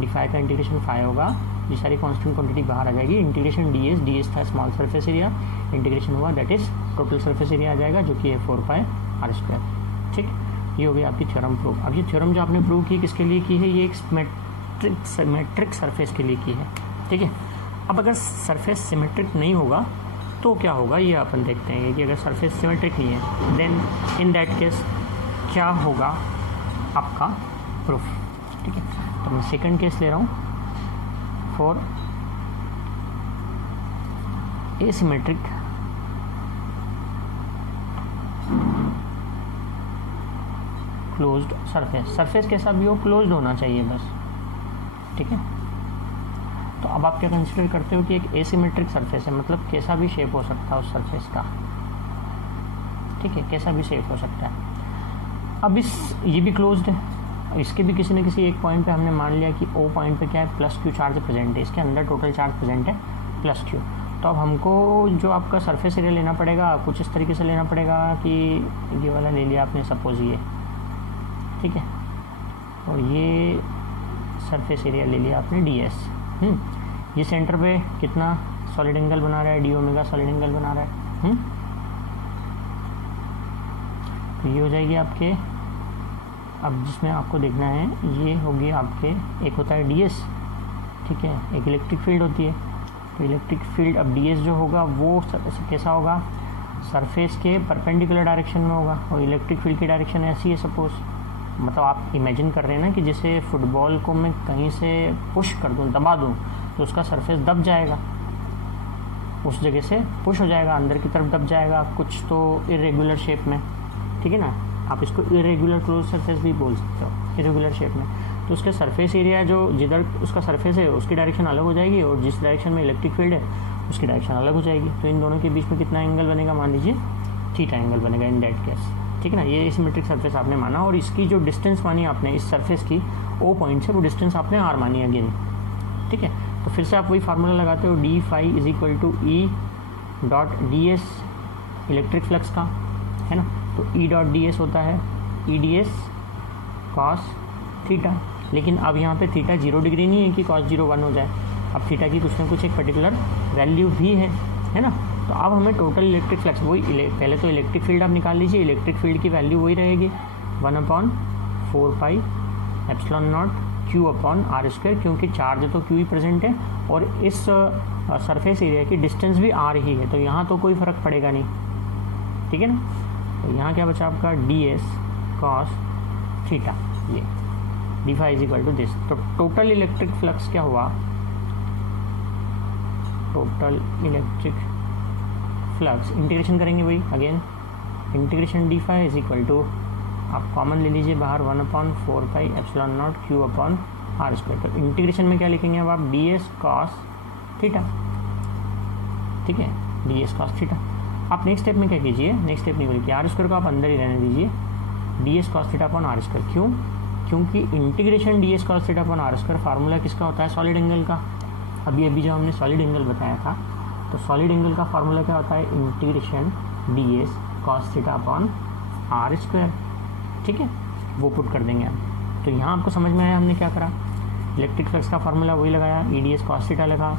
d फाई का इंटीग्रेशन फाई होगा, ये सारी कांस्टेंट क्वांटिटी बाहर आ जाएगी, इंटीग्रेशन ds था स्मॉल सरफेस एरिया, इंटीग्रेशन हुआ that is total surface area आ जाएगा जो कि है 4πr², ठीक। ये हो गई आपकी थ्योरम प्रूव। अब ये थ्योरम जो आपने प्रूव की किसके लिए की है, ये एक सिमेट्रिक सरफेस के लिए की है, ठीक है। अब अगर सरफेस सिमेट्रिक नहीं होगा तो क्या होगा, ये अपन देखते हैं कि अगर सरफेस सिमेट्रिक नहीं है देन इन दैट केस क्या होगा आपका प्रूफ, ठीक है। तो मैं सेकंड केस ले रहा हूँ for asymmetric closed surface, surface कैसा भी हो क्लोज्ड होना चाहिए बस, ठीक है। तो अब आप क्या कंसिडर करते हो कि एक एसिमेट्रिक सरफेस है, मतलब कैसा भी शेप हो सकता है उस सरफेस का, ठीक है, कैसा भी शेप हो सकता है। अब ये भी क्लोज्ड है, इसके भी किसी न किसी एक पॉइंट पे हमने मान लिया कि O पॉइंट पे क्या है +Q चार्ज प्रेजेंट है, इसके अंदर टोटल चार्ज प्रेजेंट है +Q। तो अब हमको जो आपका सरफेस एरिया लेना पड़ेगा कुछ इस तरीके से लेना पड़ेगा कि ये वाला ले लिया आपने सपोज ये, ठीक है, और ये सरफेस एरिया ले लिया आपने ds, ये सेंटर पे कितना सॉलिड एंगल बना रहा है, d ओमेगा सॉलिड एंगल बना रहा है, तो ये हो जाएगी आपके, अब जिसमें आपको देखना है ये होगी आपके, एक होता है ds, ठीक है, एक इलेक्ट्रिक फील्ड होती है, तो इलेक्ट्रिक फील्ड अब ds जो होगा वो कैसा होगा, सरफेस के परपेंडिकुलर डायरेक्शन में होगा, और इलेक्ट्रिक फील्ड की डायरेक्शन ऐसी है सपोज, मतलब आप इमेजिन कर रहे हैं ना कि जैसे फुटबॉल को मैं कहीं से पुश कर दूं, दबा दूं, तो उसका सरफेस दब जाएगा, उस जगह से पुश हो जाएगा, अंदर की तरफ दब जाएगा कुछ तो इरेगुलर शेप में, ठीक है ना, आप इसको इरेगुलर क्लोज सरफेस भी बोल सकते हो, इरेगुलर शेप में। तो उसके सरफेस एरिया जो जिधर उसका सरफेस है उसकी डायरेक्शन अलग हो जाएगी, और जिस डायरेक्शन में इलेक्ट्रिक फील्ड है उसकी डायरेक्शन अलग हो जाएगी। तो इन दोनों के बीच में कितना एंगल बनेगा, मान लीजिए थीटा एंगल बनेगा इन दैट केस, ठीक है ना। ये सिमेट्रिक सरफेस आपने माना, और इसकी जो डिस्टेंस मानी आपने इस सरफेस की ओ पॉइंट से, वो डिस्टेंस आपने आर मानी अगेन, ठीक है। तो फिर से आप वही फार्मूला लगाते हो, D phi is equal to E dot D S electric flux का, है ना। तो ई डॉट डी एस होता है E D S cos theta, लेकिन अब यहाँ पे थीटा 0 डिग्री नहीं है कि कॉस 0 1 हो जाए, अब थीटा की कुछ ना कुछ एक पर्टिकुलर वैल्यू भी है ना। तो अब हमें टोटल इलेक्ट्रिक फ्लक्स, वही पहले तो इलेक्ट्रिक फील्ड आप निकाल लीजिए, इलेक्ट्रिक फील्ड की वैल्यू वही रहेगी 1/4 pi epsilon naught Q upon R square, क्योंकि चार्ज तो क्यू ही प्रेजेंट है और इस सरफेस एरिया की डिस्टेंस भी आर ही है, तो यहाँ तो कोई फ़र्क पड़ेगा नहीं, ठीक है ना। तो यहाँ क्या बचा आपका डी एस कॉस थीटा, ये D phi is equal to this. तो टोटल इलेक्ट्रिक फ्लक्स क्या हुआ, टोटल इलेक्ट्रिक फ्लक्स इंटीग्रेशन करेंगे वही again, integration D phi is equal to, आप कॉमन ले लीजिए बाहर 1/4 pi epsilon naught Q upon R square. तो इंटीग्रेशन में क्या लिखेंगे अब आप, डी एस कॉस थीटा, ठीक है, डी एस कॉस थीटा। आप नेक्स्ट स्टेप में क्या कीजिए, नेक्स्ट स्टेप नहीं बोलिए, आर स्क्वायर को आप अंदर ही रहने दीजिए, D S cos theta upon R square. क्यों, क्योंकि integration D S cos theta upon R square formula किसका होता है, सॉलिड एंगल का। अभी जो हमने सॉलिड एंगल बताया था, तो सॉलिड एंगल का फार्मूला क्या होता है, integration D S cos theta upon R square, ठीक है, वो पुट कर देंगे हम। तो यहाँ आपको समझ में आया हमने क्या करा, इलेक्ट्रिक फ्लक्स का फार्मूला वही लगाया, E D S cos theta लगा,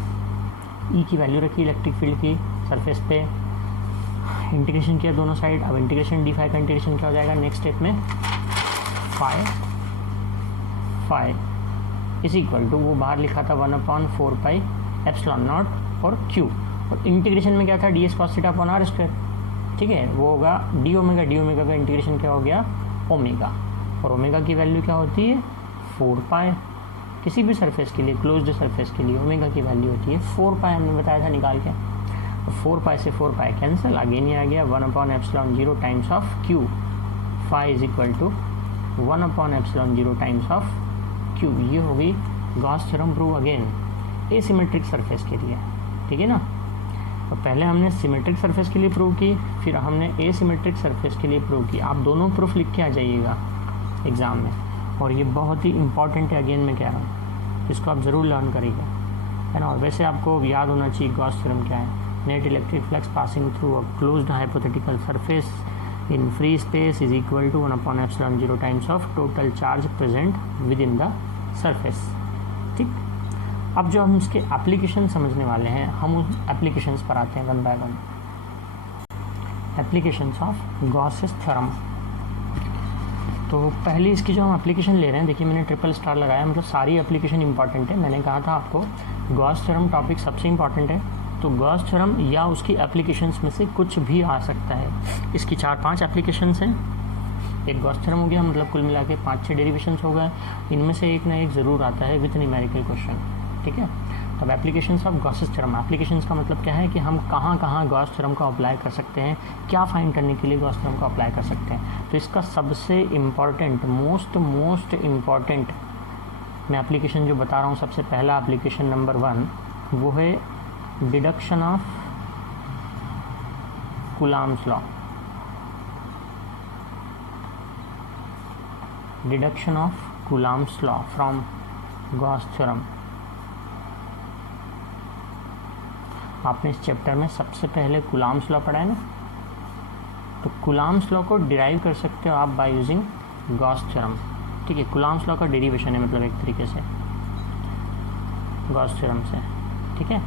ई की वैल्यू रखी इलेक्ट्रिक फील्ड की सरफेस पे, इंटीग्रेशन किया दोनों साइड। अब इंटीग्रेशन डी फाई का इंटीग्रेशन क्या हो जाएगा नेक्स्ट स्टेप में, फाई इज इक्वल टू, वो बाहर लिखा था 1/4 पाई एप्सिलॉन नॉट और क्यू, और इंटीग्रेशन में क्या था, d S cos theta upon R square, ठीक है, वो होगा डी ओमेगा का इंटीग्रेशन क्या हो गया ओमेगा, और ओमेगा की वैल्यू क्या होती है 4 पाई, किसी भी सरफेस के लिए, क्लोज्ड सरफेस के लिए ओमेगा की वैल्यू होती है 4 पाई, हमने बताया था निकाल के। तो 4 पाई से 4 पाई कैंसिल, अगेन ये आ गया 1/ε0 times of Q, phi is equal to 1/ε0 times of Q. ये हो गई Gauss theorem prove again asymmetric surface के लिए, ठीक है ना। तो पहले हमने सिमेट्रिक सरफेस के लिए प्रूव की, फिर हमने एसिमेट्रिक सरफेस के लिए प्रूव की। आप दोनों प्रूफ लिख के आ जाइएगा एग्ज़ाम में, और ये बहुत ही इंपॉर्टेंट है, अगेन मैं कह रहा हूँ, इसको आप ज़रूर लर्न करिएगा, है ना। और वैसे आपको याद होना चाहिए गॉस थ्योरम क्या है, net electric flux passing through a closed hypothetical surface in free space is equal to 1/ε0 times of total charge present within the surface, ठीक। अब जो हम इसके एप्लीकेशन समझने वाले हैं, हम उस एप्लीकेशंस पर आते हैं one by one. Applications of Gauss's theorem. तो पहले इसकी जो हम एप्लीकेशन ले रहे हैं, देखिए मैंने ट्रिपल स्टार लगाया, मतलब सारी एप्लीकेशन इंपॉर्टेंट है। मैंने कहा था आपको गॉस थ्योरम टॉपिक सबसे इंपॉर्टेंट है, तो गॉस थ्योरम या उसकी एप्लीकेशंस में से कुछ भी आ सकता है। इसकी 4-5 एप्लीकेशंस हैं, एक गॉस थ्योरम हो गया, मतलब कुल मिला के 5-6 डेरिवेशंस हो गए, इनमें से एक ना एक ज़रूर आता है विथ न्यूमेरिकल क्वेश्चन, ठीक है। तब applications of Gauss's theorem, applications का मतलब क्या है कि हम कहाँ कहाँ गॉस थ्योरम का अप्लाई कर सकते हैं, क्या फाइंड करने के लिए गॉस थ्योरम का अप्लाई कर सकते हैं। तो इसका सबसे इम्पॉर्टेंट मोस्ट इम्पॉर्टेंट मैं एप्लीकेशन जो बता रहा हूँ, सबसे पहला एप्लीकेशन नंबर 1 वो है deduction of Coulomb's law. Deduction of Coulomb's law from Gauss theorem. आपने इस चैप्टर में सबसे पहले कूलॉम्स लॉ पढ़ा है ना, तो कूलॉम्स लॉ को डिराइव कर सकते हो आप बाय यूजिंग गॉस थ्योरम, ठीक है। कूलॉम्स लॉ का डेरिवेशन है, मतलब एक तरीके से गॉस थ्योरम से, ठीक है।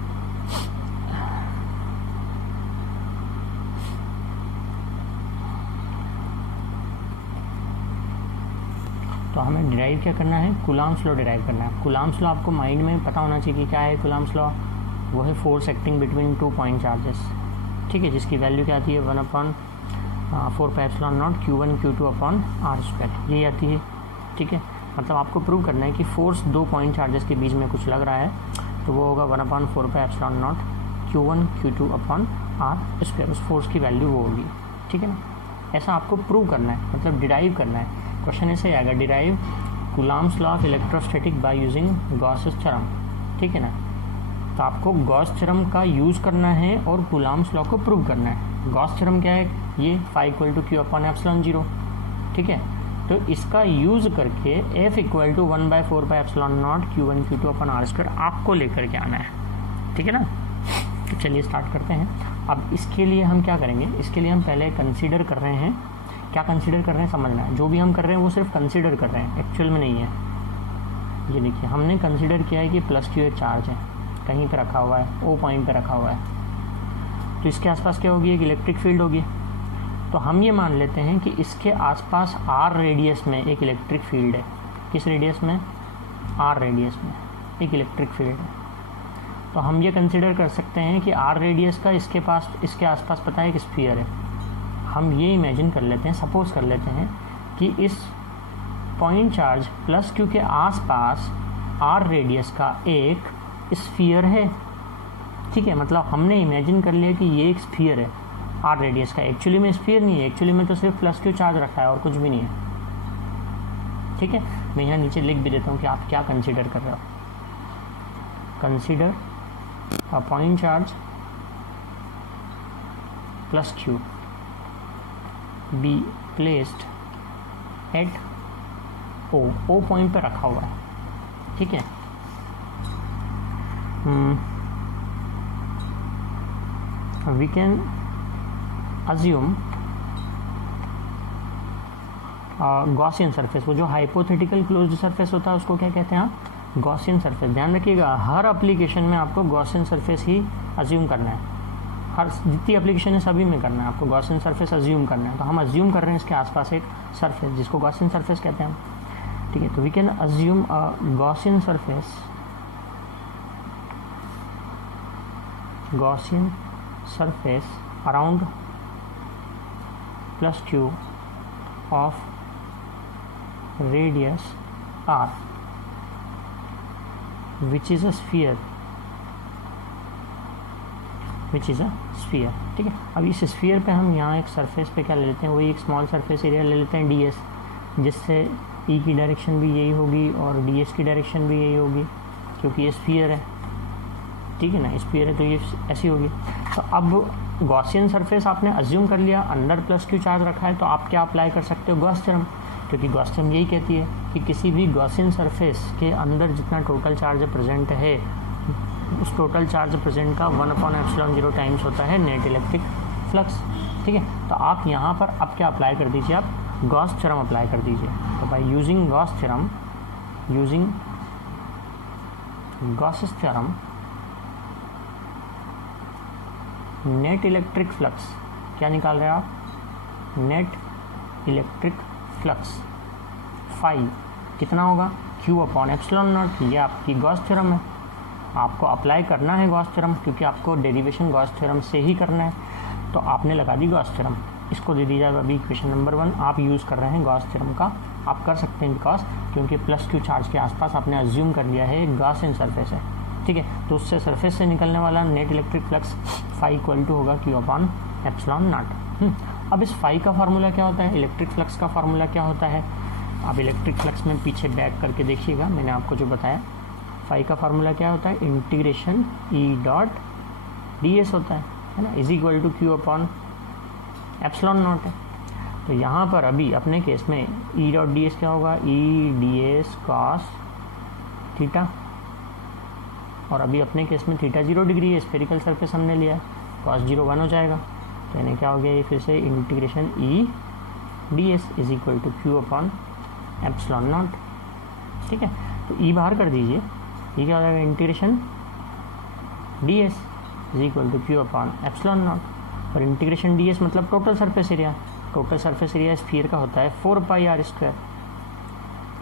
तो हमें डिराइव क्या करना है, कूलॉम्स लॉ डिराइव करना है। कूलॉम्स लॉ आपको माइंड में पता होना चाहिए कि क्या है कूलॉम्स लॉ, वो है force acting between 2 point charges, ठीक है, जिसकी वैल्यू क्या आती है 1/4 pi epsilon naught Q1 Q2 upon R square, यही आती है, ठीक है। मतलब आपको प्रूव करना है कि फोर्स 2 पॉइंट चार्जेस के बीच में कुछ लग रहा है, तो वो होगा 1/4 pi epsilon naught Q1 Q2 upon R square, उस फोर्स की वैल्यू वो होगी, ठीक है ना। ऐसा आपको प्रूव करना है, मतलब डिराइव करना है। क्वेश्चन ऐसे आएगा, derive Coulomb's law of electrostatic by using Gauss's theorem, ठीक है ना। तो आपको गॉस थ्योरम का यूज़ करना है और कूलम्ब्स लॉ को प्रूव करना है। गॉस थ्योरम क्या है, ये phi equal to Q upon epsilon 0, ठीक है। तो इसका यूज़ करके F equal to 1/4 epsilon naught Q1 Q2 upon R square आपको लेकर के आना है, ठीक है ना। तो चलिए स्टार्ट करते हैं। अब इसके लिए हम क्या करेंगे, इसके लिए हम पहले कंसीडर कर रहे हैं, क्या कंसीडर कर रहे हैं समझना है। जो भी हम कर रहे हैं वो सिर्फ कंसीडर कर रहे हैं, एक्चुअल में नहीं है। ये देखिए हमने कंसीडर किया है कि प्लस Q एक चार्ज है, कहीं पे रखा हुआ है, O पॉइंट पे रखा हुआ है, तो इसके आसपास क्या होगी, एक इलेक्ट्रिक फील्ड होगी। तो हम ये मान लेते हैं कि इसके आसपास R रेडियस में एक इलेक्ट्रिक फील्ड है। किस रेडियस में, R रेडियस में एक इलेक्ट्रिक फील्ड है। तो हम ये कंसीडर कर सकते हैं कि R रेडियस का इसके आसपास पता है एक स्फीयर है। हम ये इमेजिन कर लेते हैं, सपोज कर लेते हैं कि इस पॉइंट चार्ज प्लस Q के आसपास R रेडियस का एक स्फीयर है, ठीक है। मतलब हमने इमेजिन कर लिया कि ये एक स्फीयर है R रेडियस का। एक्चुअली में स्फीयर नहीं है, एक्चुअली में तो सिर्फ प्लस Q चार्ज रखा है और कुछ भी नहीं है, ठीक है। मैं यहाँ नीचे लिख भी देता हूँ कि आप क्या कंसीडर कर रहे हो। Consider a point charge plus Q B placed eight O point पे रखा हुआ है, ठीक है। We can assume Gaussian surface. वो जो हाइपोथेटिकल क्लोज्ड सरफेस होता है उसको क्या कहते हैं आप, गॉसियन सरफेस। ध्यान रखिएगा हर एप्लीकेशन में आपको गॉसियन सरफेस ही अज्यूम करना है, हर जितनी एप्लीकेशन है सभी में करना है आपको गॉसियन सरफेस अज्यूम करना है। तो हम अज्यूम कर रहे हैं इसके आसपास एक सरफेस जिसको गॉसियन सरफेस कहते हैं हम, ठीक है। तो we can assume a Gaussian surface around plus Q of radius R which is a sphere, ठीक है। अब इस स्फीयर पे हम यहाँ एक सरफेस पे क्या ले लेते हैं, वही एक स्मॉल सरफेस एरिया ले लेते हैं ds, जिससे E की डायरेक्शन भी यही होगी और ds की डायरेक्शन भी यही होगी, क्योंकि ये स्फीयर है, ठीक है ना। स्फीयर है तो ये ऐसी होगी। तो अब गॉसियन सरफेस आपने अज्यूम कर लिया, अंदर प्लस Q चार्ज रखा है, तो आप क्या अप्लाई कर सकते हो, गॉस थ्योरम, क्योंकि गॉस थ्योरम यही कहती है कि किसी भी गॉसियन सरफेस के अंदर जितना टोटल चार्ज प्रेजेंट है उस टोटल चार्ज प्रेजेंट का 1/ε0 टाइम्स होता है नेट इलेक्ट्रिक फ्लक्स, ठीक है। तो आप यहाँ पर अब क्या अप्लाई कर दीजिए, आप गॉस थ्योरम अप्लाई कर दीजिए। तो by using Gauss theorem, net electric flux क्या निकाल रहे हैं आप, नेट इलेक्ट्रिक फ्लक्स फाई कितना होगा, Q/ε0। ये आपकी गॉस थ्योरम है, आपको अप्लाई करना है गॉस थ्योरम, क्योंकि आपको डेरिवेशन गॉस थ्योरम से ही करना है। तो आपने लगा दी गॉस थ्योरम, इसको दे दी जाए अभी इक्वेशन नंबर 1। आप यूज़ कर रहे हैं गॉस थ्योरम का, आप कर सकते हैं बिकॉज क्योंकि प्लस Q चार्ज के आसपास आपने अज्यूम कर लिया है एक गॉसियन सरफेस है, ठीक है। तो उससे सरफेस से निकलने वाला net electric flux phi equal to होगा Q/ε0। अब इस फाई का फार्मूला क्या होता है, इलेक्ट्रिक फ्लक्स का फार्मूला क्या होता है। अब इलेक्ट्रिक फ्लक्स में पीछे बैक करके देखिएगा, मैंने आपको जो बताया फाई का फार्मूला क्या होता है, इंटीग्रेशन E.ds होता है ना, इज इक्वल टू Q/ε0 है। तो यहाँ पर अभी अपने केस में E.ds क्या होगा, E.ds cos थीटा, और अभी अपने केस में थीटा 0 डिग्री है, स्फेरिकल सरफेस हमने लिया है, cos 0 1 हो जाएगा। तो यानी क्या हो गया, ये फिर से integration E.ds is equal to Q/ε0, ठीक है। तो E बाहर कर दीजिए, ये क्या हो जाएगा, integration ds is equal to Q/ε0। और इंटीग्रेशन ds मतलब total surface area, total surface area sphere का होता है 4πr²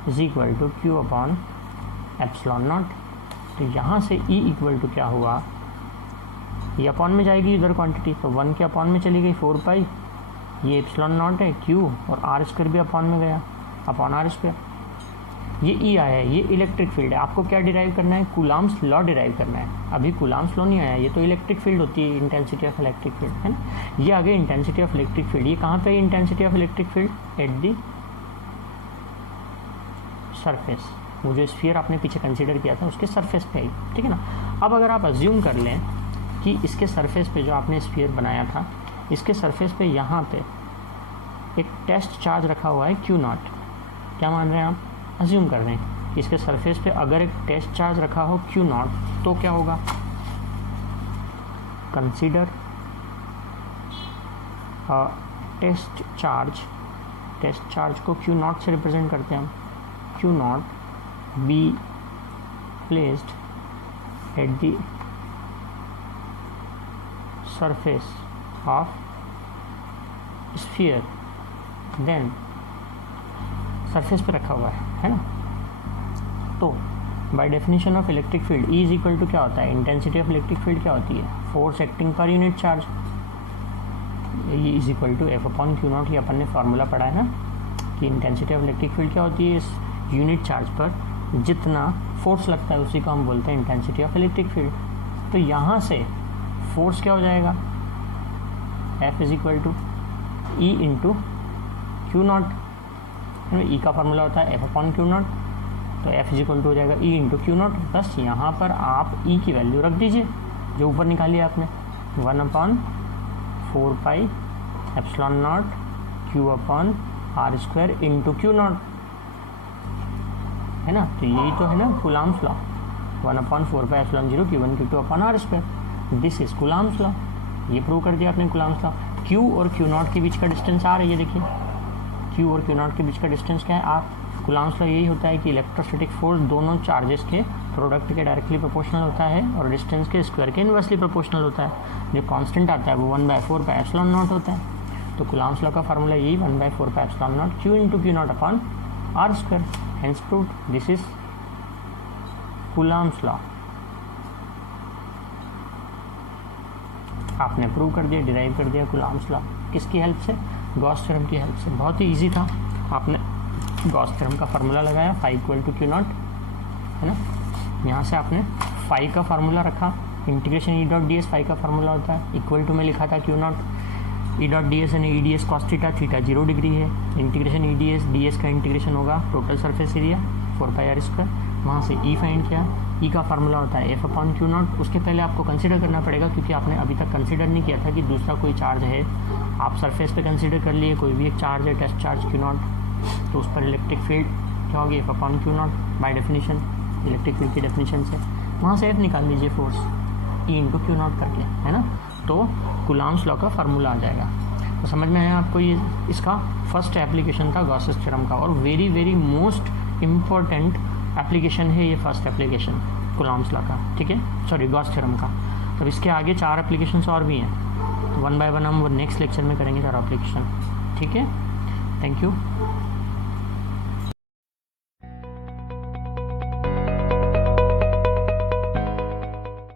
is equal to Q/ε0। तो यहाँ से E इक्वल टू क्या हुआ, ये अपॉन में जाएगी इधर क्वांटिटी, तो 1 के अपॉन में चली गई 4π, ये ε0 है Q, और r² भी अपॉन में गया अपॉन r²। ये E आया है, ये इलेक्ट्रिक फील्ड है। आपको क्या डिराइव करना है, कूलम्ब्स लॉ डिराइव करना है। अभी कूलम्ब्स लॉ नहीं आया, ये तो इलेक्ट्रिक फील्ड होती है, इंटेंसिटी ऑफ इलेक्ट्रिक फील्ड है ना। ये आ गया इंटेंसिटी ऑफ इलेक्ट्रिक फील्ड। ये कहाँ पे है intensity of electric field, at the surface, वो जो स्फीयर आपने पीछे कंसीडर किया था उसके सरफेस पे आई, ठीक है ना। अब अगर आप अज्यूम कर लें कि इसके सरफेस पे जो आपने स्फीयर बनाया था, इसके सरफेस पे यहाँ पे एक टेस्ट चार्ज रखा हुआ है Q0, क्या मान रहे हैं आप, अज्यूम कर रहे हैं इसके सरफेस पे अगर एक टेस्ट चार्ज रखा हो Q0 तो क्या होगा, कंसीडर टेस्ट चार्ज को Q0 से रिप्रेजेंट करते हैं हम, Q0 be placed at the surface of sphere, then surface पे रखा हुआ है ना। तो by definition of electric field E is equal to क्या होता है, इंटेंसिटी ऑफ इलेक्ट्रिक फील्ड क्या होती है, force acting per unit charge, E is equal to F upon Q0। ये अपन ने फार्मूला पढ़ा है ना कि इंटेंसिटी ऑफ इलेक्ट्रिक फील्ड क्या होती है, इस यूनिट चार्ज पर जितना फोर्स लगता है उसी को हम बोलते हैं इंटेंसिटी ऑफ इलेक्ट्रिक फील्ड। तो यहाँ से फोर्स क्या हो जाएगा, F is equal to E into Q0, E का फार्मूला होता है F अपॉन Q0, तो F इज इक्वल टू हो जाएगा E इंटू Q0। बस यहाँ पर आप E की वैल्यू रख दीजिए जो ऊपर निकाली आपने, 1 अपॉन 4 पाई epsilon naught Q upon R square into Q0, है ना। तो यही तो है ना Coulomb's law, 1 upon 4 pi epsilon 0 Q1 Q2 upon R square, this is Coulomb's law. ये प्रूव कर दिया आपने कूलम्ब्स लॉ। Q और Q0 के बीच का डिस्टेंस R है, ये देखिए Q और Q0 के बीच का डिस्टेंस क्या है, R। कूलम्ब्स लॉ यही होता है कि इलेक्ट्रोस्टैटिक फोर्स दोनों चार्जेस के प्रोडक्ट के डायरेक्टली प्रोपोर्शनल होता है और डिस्टेंस के स्क्वायर के इन्वर्सली प्रोपोर्शनल होता है। जो कांस्टेंट आता है वो 1/4 पाई एप्सिलॉन नॉट होता है। तो कूलम्ब्स लॉ का फार्मूला यही 1/4 pi epsilon naught Q into Q0 upon R square, hence proved, this is Coulomb's law. आपने प्रूव कर दिया, डिराइव कर दिया कूलम्ब्स लॉ, किसकी हेल्प से, गॉस थ्योरम की हेल्प से। बहुत ही इजी था, आपने गॉस थ्योरम का फार्मूला लगाया, फाई इक्वल टू Q0, है ना। यहाँ से आपने फाई का फार्मूला रखा, integration E dot D s phi का फार्मूला होता है, इक्वल टू में लिखा था Q0, E dot D s यानी E d S cos theta, theta 0 degree है, इंटीग्रेशन E डी एस का इंटीग्रेशन होगा total surface area 4 pi R square, वहाँ से E फाइंड किया, E का फार्मूला होता है F अपॉन Q0। उसके पहले आपको कंसीडर करना पड़ेगा क्योंकि आपने अभी तक कंसीडर नहीं किया था कि दूसरा कोई चार्ज है, आप सरफेस पे कंसीडर कर लिए कोई भी एक चार्ज है, टेस्ट चार्ज Q0, तो उस पर इलेक्ट्रिक फील्ड क्या होगी, F upon Q0 by definition, electric field की डेफिनेशन से। वहाँ से F निकाल लीजिए फोर्स E इंटू Q0 करके, है ना। तो कूलम्ब्स लॉ का फार्मूला आ जाएगा। तो समझ में आया आपको, ये इसका फर्स्ट एप्लीकेशन था गॉसेस थ्योरम का, और very very most important application है ये फर्स्ट एप्लीकेशन कूलम्ब्स लॉ का, ठीक है, सॉरी गॉस थ्योरम का। तो इसके आगे 4 एप्लीकेशंस और भी हैं, 1 बाय 1 हम वो नेक्स्ट लेक्चर में करेंगे 4 एप्लीकेशन, ठीक है। Thank you.